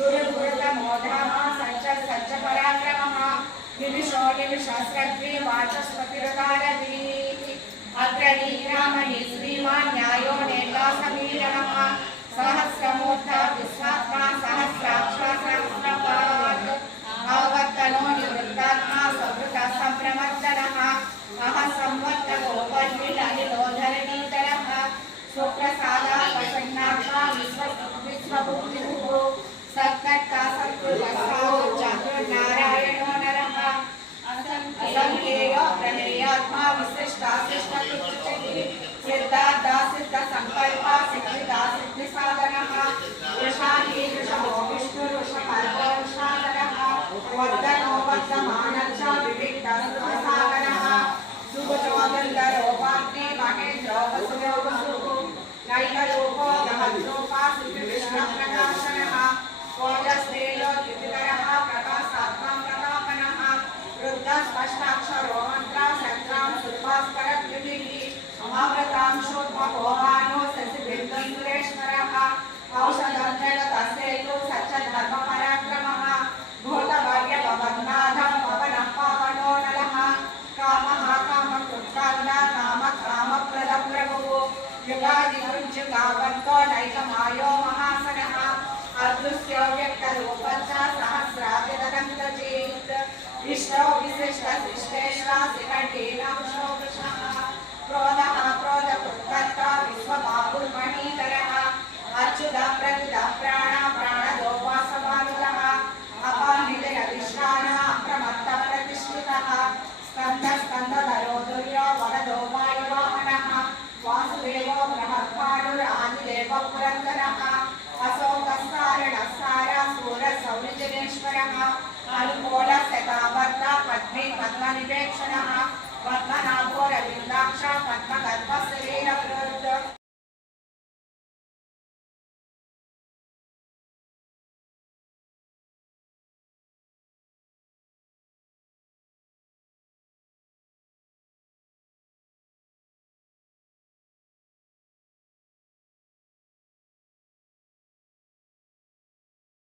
गुरुपुरतमोधामा सच्च सच्च पराक्रमः निमिषो निमिषास्रद्वी वाचस्पतिरकारधी अग्रणी रामणि श्रीमान् न्यायो नेतासमीरणः सहस्रमूर्धा विश्वात्मा सहस्राक्षा सहस्रपात् अववर्तनो निवृत्तात्मा सवृता सम्प्रमर्दनः अह संवर्तको वह्निलनिलोधरणीतरः सुप्रसादा प्रसन्नात्मा विश्वबुद्धिः सत्कर्ता सत्कृतः नारायणो नरः असंख्येयो प्रमेयात्मा विशिष्टाशिष्टकृतिः सिद्धार्था सिद्धसङ्कल्पा सिद्धिदा सिद्धिसाधनः वृषाही वृषभो विष्णुर्वृषपर्वो वृषाधरः वर्धनो वर्धमानश्च विविक्तसुखसागरः सुभजोदन्दरोपाग्नि महेन्द्रो वसुरो वसुः नैकरूपो महद्रूपा सिद्धिविष्णुप्रकाशनः ओजस्तेजो द्वितिधरः प्रकाशात्मा प्रतापनः रुद्रस्पष्टाक्षरो मन्त्रा सत्रां सुभास्करद्विभिः महाव्रतां शोद्भवोहानो शशिबिन्दुसुरेश्वरः औषधं जगतस्येतु सच्चधर्मपराक्रमः भूतभाग्यभवन्नाथं पवनः पावनो नलः कामः कामकृत्कान्दा कामप्रदप्रभुः युगादियुञ्जुगावन्तो नैकमायो महासनः अदृश्यो व्यक्तरूपश्च सहस्राव्यदनन्तचेत् इष्टो विशिष्टशिष्टेष्टा शिखण्डीनांशो वृषः क्रोधः क्रोधकृत्कर्ता विश्वबाहुर्मणीकरः अच्युतः प्रकृतः प्राणः प्राणदो वासवानुरः अपानिलयधिष्ठानः अप्रमत्तः प्रतिष्ठितः स्कन्दः स्कन्दधरो दुर्यो वरदो वायुवाहनः वासुदेवो बृहत्पाणुरादिदेवः पुरन्दरः अशोकस्तारणः सारासूरः सौनिजनेश्वरः अनुकूलः शतावर्ता पद्मे पद्मनिवेक्षणः पद्मनाभो रविन्दाक्ष पद्मगर्भ